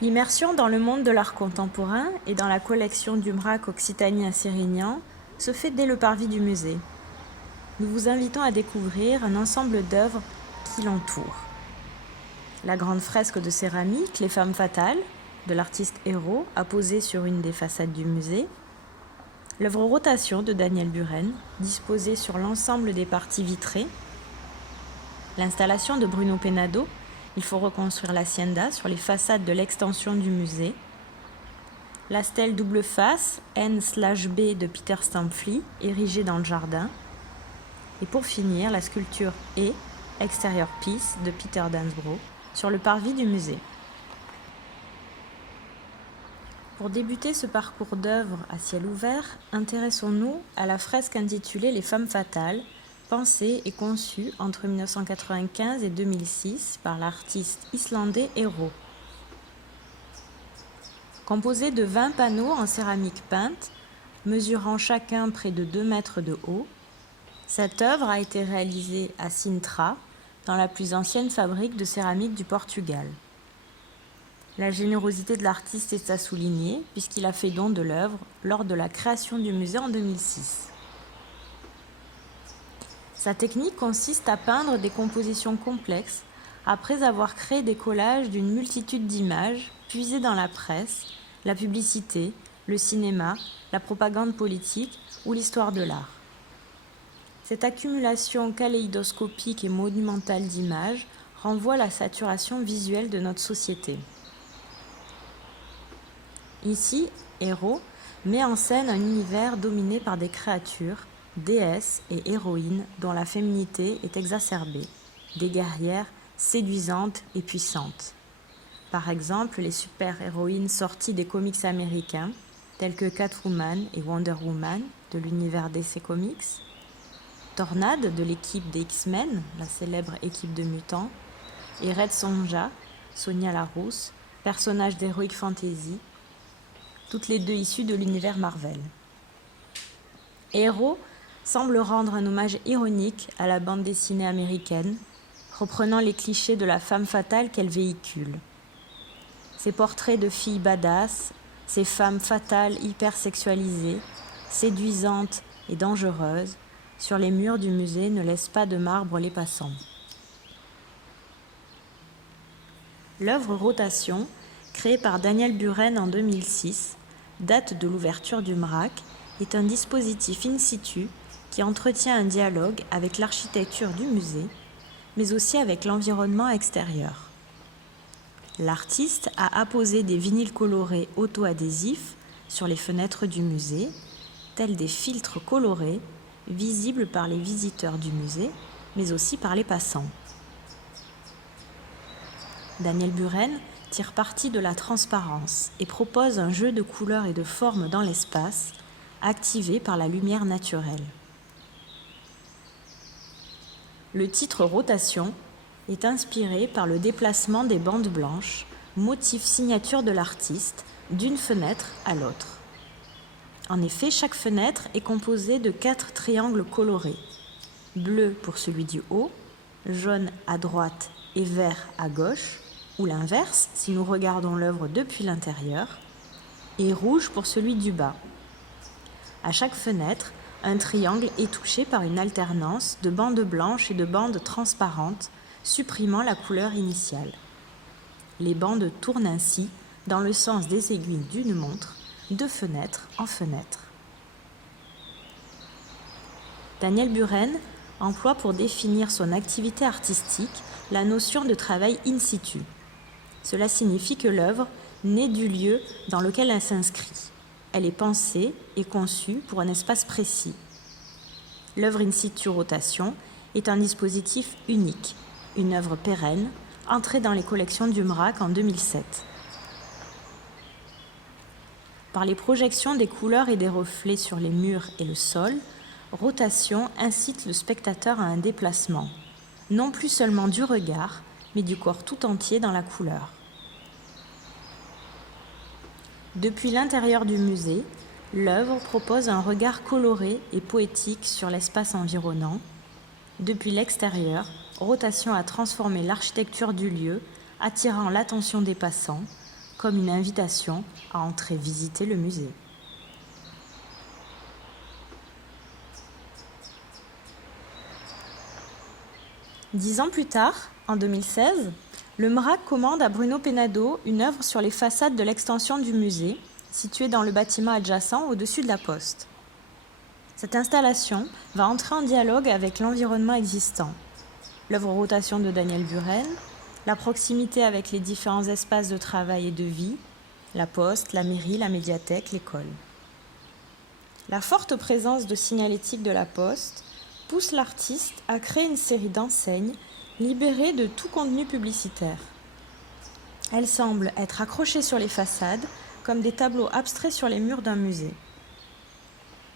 L'immersion dans le monde de l'art contemporain et dans la collection du MRAC Occitanie à Sérignan se fait dès le parvis du musée. Nous vous invitons à découvrir un ensemble d'œuvres qui l'entourent. La grande fresque de céramique Les Femmes Fatales de l'artiste Hérault apposée sur une des façades du musée. L'œuvre Rotation de Daniel Buren disposée sur l'ensemble des parties vitrées. L'installation de Bruno Penado, Il faut reconstruire l'hacienda sur les façades de l'extension du musée. La stèle double face N/B de Peter Stamfli, érigée dans le jardin. Et pour finir, la sculpture E, Exterior Piece de Peter Dansbro, sur le parvis du musée. Pour débuter ce parcours d'œuvres à ciel ouvert, intéressons-nous à la fresque intitulée Les Femmes Fatales, pensée et conçue entre 1995 et 2006 par l'artiste islandais Hérault. Composée de 20 panneaux en céramique peinte, mesurant chacun près de 2 mètres de haut, cette œuvre a été réalisée à Sintra, dans la plus ancienne fabrique de céramique du Portugal. La générosité de l'artiste est à souligner, puisqu'il a fait don de l'œuvre lors de la création du musée en 2006. Sa technique consiste à peindre des compositions complexes après avoir créé des collages d'une multitude d'images puisées dans la presse, la publicité, le cinéma, la propagande politique ou l'histoire de l'art. Cette accumulation kaléidoscopique et monumentale d'images renvoie à la saturation visuelle de notre société. Ici, Hérault met en scène un univers dominé par des créatures, déesses et héroïnes dont la féminité est exacerbée, des guerrières séduisantes et puissantes. Par exemple, les super-héroïnes sorties des comics américains, telles que Catwoman et Wonder Woman de l'univers DC Comics, Tornade de l'équipe des X-Men, la célèbre équipe de mutants, et Red Sonja, Sonia Larousse, personnage d'Heroic Fantasy, toutes les deux issues de l'univers Marvel. Hérault semble rendre un hommage ironique à la bande dessinée américaine, reprenant les clichés de la femme fatale qu'elle véhicule. Ces portraits de filles badass, ces femmes fatales hypersexualisées, séduisantes et dangereuses, sur les murs du musée ne laissent pas de marbre les passants. L'œuvre Rotation, créée par Daniel Buren en 2006, date de l'ouverture du MRAC, est un dispositif in situ qui entretient un dialogue avec l'architecture du musée, mais aussi avec l'environnement extérieur. L'artiste a apposé des vinyles colorés auto-adhésifs sur les fenêtres du musée, tels des filtres colorés, visibles par les visiteurs du musée, mais aussi par les passants. Daniel Buren tire parti de la transparence et propose un jeu de couleurs et de formes dans l'espace, activé par la lumière naturelle. Le titre Rotation est inspiré par le déplacement des bandes blanches, motif signature de l'artiste, d'une fenêtre à l'autre. En effet, chaque fenêtre est composée de 4 triangles colorés, bleu pour celui du haut, jaune à droite et vert à gauche, ou l'inverse si nous regardons l'œuvre depuis l'intérieur, et rouge pour celui du bas. À chaque fenêtre, un triangle est touché par une alternance de bandes blanches et de bandes transparentes, supprimant la couleur initiale. Les bandes tournent ainsi dans le sens des aiguilles d'une montre, de fenêtre en fenêtre. Daniel Buren emploie pour définir son activité artistique la notion de travail in situ. Cela signifie que l'œuvre naît du lieu dans lequel elle s'inscrit. Elle est pensée et conçue pour un espace précis. L'œuvre in situ Rotation est un dispositif unique, une œuvre pérenne, entrée dans les collections du MRAC en 2007. Par les projections des couleurs et des reflets sur les murs et le sol, Rotation incite le spectateur à un déplacement, non plus seulement du regard, mais du corps tout entier dans la couleur. Depuis l'intérieur du musée, l'œuvre propose un regard coloré et poétique sur l'espace environnant. Depuis l'extérieur, Rotation a transformé l'architecture du lieu, attirant l'attention des passants, comme une invitation à entrer visiter le musée. Dix ans plus tard, en 2016, le MRAC commande à Bruno Penado une œuvre sur les façades de l'extension du musée, située dans le bâtiment adjacent au-dessus de la Poste. Cette installation va entrer en dialogue avec l'environnement existant. L'œuvre Rotation de Daniel Buren, la proximité avec les différents espaces de travail et de vie, la Poste, la mairie, la médiathèque, l'école. La forte présence de signalétique de la Poste pousse l'artiste à créer une série d'enseignes libérées de tout contenu publicitaire. Elles semblent être accrochées sur les façades comme des tableaux abstraits sur les murs d'un musée.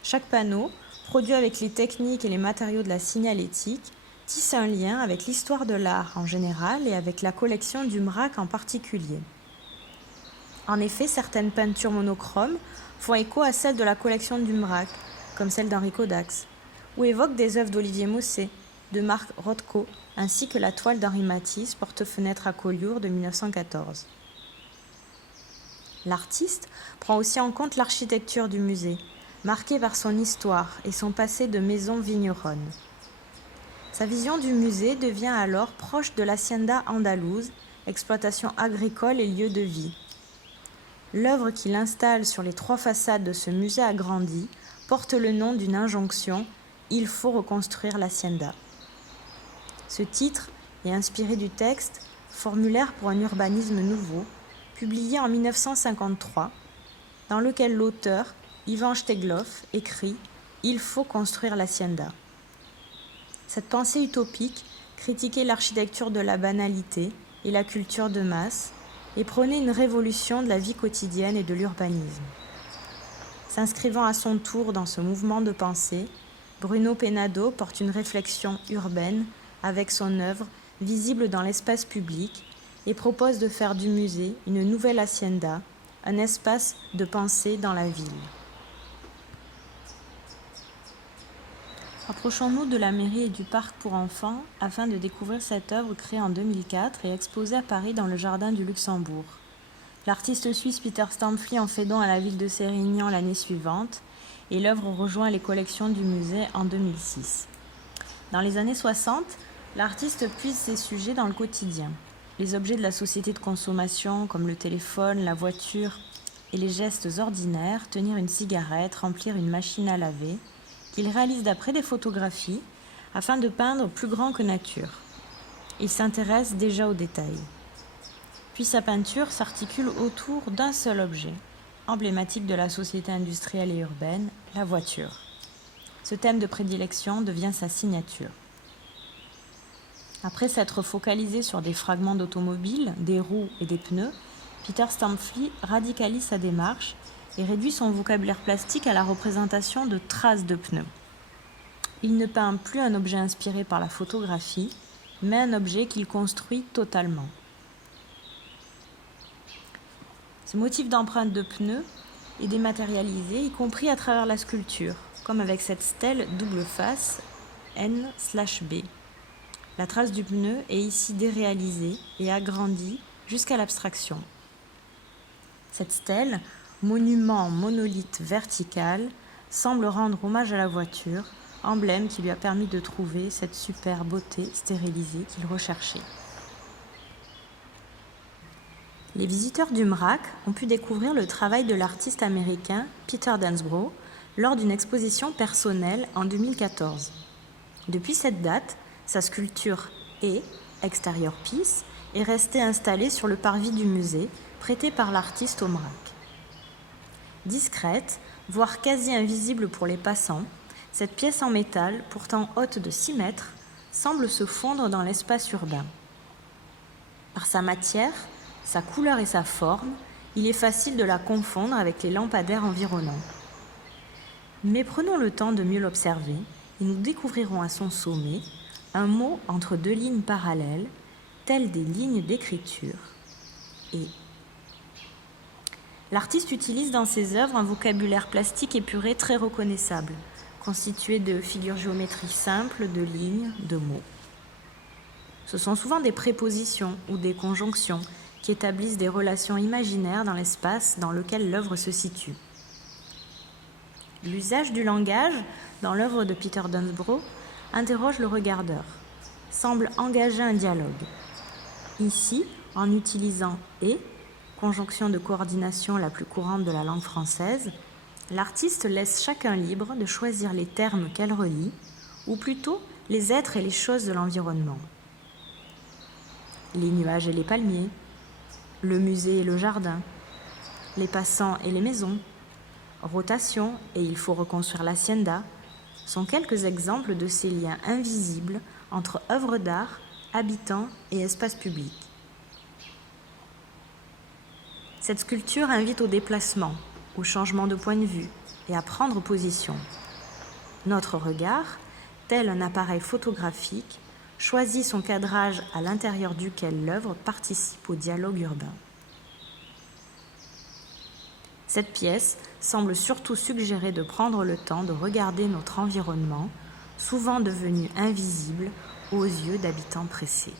Chaque panneau, produit avec les techniques et les matériaux de la signalétique, tisse un lien avec l'histoire de l'art en général et avec la collection du MRAC en particulier. En effet, certaines peintures monochromes font écho à celles de la collection du MRAC, comme celle d'Enrico Dax, ou évoquent des œuvres d'Olivier Mosset, de Marc Rothko, ainsi que la toile d'Henri Matisse, porte-fenêtre à Collioure de 1914. L'artiste prend aussi en compte l'architecture du musée, marquée par son histoire et son passé de maison vigneronne. Sa vision du musée devient alors proche de l'hacienda andalouse, exploitation agricole et lieu de vie. L'œuvre qu'il installe sur les 3 façades de ce musée agrandi porte le nom d'une injonction « Il faut reconstruire l'hacienda ». Ce titre est inspiré du texte « Formulaire pour un urbanisme nouveau », publié en 1953, dans lequel l'auteur, Ivan Stegloff, écrit « Il faut construire l'hacienda ». Cette pensée utopique critiquait l'architecture de la banalité et la culture de masse et prônait une révolution de la vie quotidienne et de l'urbanisme. S'inscrivant à son tour dans ce mouvement de pensée, Bruno Penado porte une réflexion urbaine avec son œuvre visible dans l'espace public et propose de faire du musée une nouvelle hacienda, un espace de pensée dans la ville. Approchons-nous de la mairie et du parc pour enfants afin de découvrir cette œuvre créée en 2004 et exposée à Paris dans le jardin du Luxembourg. L'artiste suisse Peter Stampfli en fait don à la ville de Sérignan l'année suivante et l'œuvre rejoint les collections du musée en 2006. Dans les années 60, l'artiste puise ses sujets dans le quotidien. Les objets de la société de consommation comme le téléphone, la voiture et les gestes ordinaires, tenir une cigarette, remplir une machine à laver, qu'il réalise d'après des photographies afin de peindre plus grand que nature. Il s'intéresse déjà aux détails. Puis sa peinture s'articule autour d'un seul objet, emblématique de la société industrielle et urbaine, la voiture. Ce thème de prédilection devient sa signature. Après s'être focalisé sur des fragments d'automobiles, des roues et des pneus, Peter Stampfli radicalise sa démarche et réduit son vocabulaire plastique à la représentation de traces de pneus. Il ne peint plus un objet inspiré par la photographie, mais un objet qu'il construit totalement. Ce motif d'empreinte de pneus est dématérialisé, y compris à travers la sculpture, comme avec cette stèle double face N/B. La trace du pneu est ici déréalisée et agrandie jusqu'à l'abstraction. Cette stèle, monument monolithe vertical, semble rendre hommage à la voiture, emblème qui lui a permis de trouver cette super beauté stérilisée qu'il recherchait. Les visiteurs du MRAC ont pu découvrir le travail de l'artiste américain Peter Dansbro lors d'une exposition personnelle en 2014. Depuis cette date, sa sculpture et Exterior Piece est restée installée sur le parvis du musée, prêtée par l'artiste au MRAC. Discrète, voire quasi invisible pour les passants, cette pièce en métal, pourtant haute de 6 mètres, semble se fondre dans l'espace urbain. Par sa matière, sa couleur et sa forme, il est facile de la confondre avec les lampadaires environnants. Mais prenons le temps de mieux l'observer et nous découvrirons à son sommet un mot entre 2 lignes parallèles, telles des lignes d'écriture, et l'artiste utilise dans ses œuvres un vocabulaire plastique épuré très reconnaissable, constitué de figures géométriques simples, de lignes, de mots. Ce sont souvent des prépositions ou des conjonctions qui établissent des relations imaginaires dans l'espace dans lequel l'œuvre se situe. L'usage du langage, dans l'œuvre de Peter Dunsborough, interroge le regardeur, semble engager un dialogue. Ici, en utilisant « et », conjonction de coordination la plus courante de la langue française, l'artiste laisse chacun libre de choisir les termes qu'elle relie, ou plutôt les êtres et les choses de l'environnement. Les nuages et les palmiers, le musée et le jardin, les passants et les maisons, rotation et il faut reconstruire l'hacienda, sont quelques exemples de ces liens invisibles entre œuvres d'art, habitants et espace public. Cette sculpture invite au déplacement, au changement de point de vue et à prendre position. Notre regard, tel un appareil photographique, choisit son cadrage à l'intérieur duquel l'œuvre participe au dialogue urbain. Cette pièce semble surtout suggérer de prendre le temps de regarder notre environnement, souvent devenu invisible aux yeux d'habitants pressés.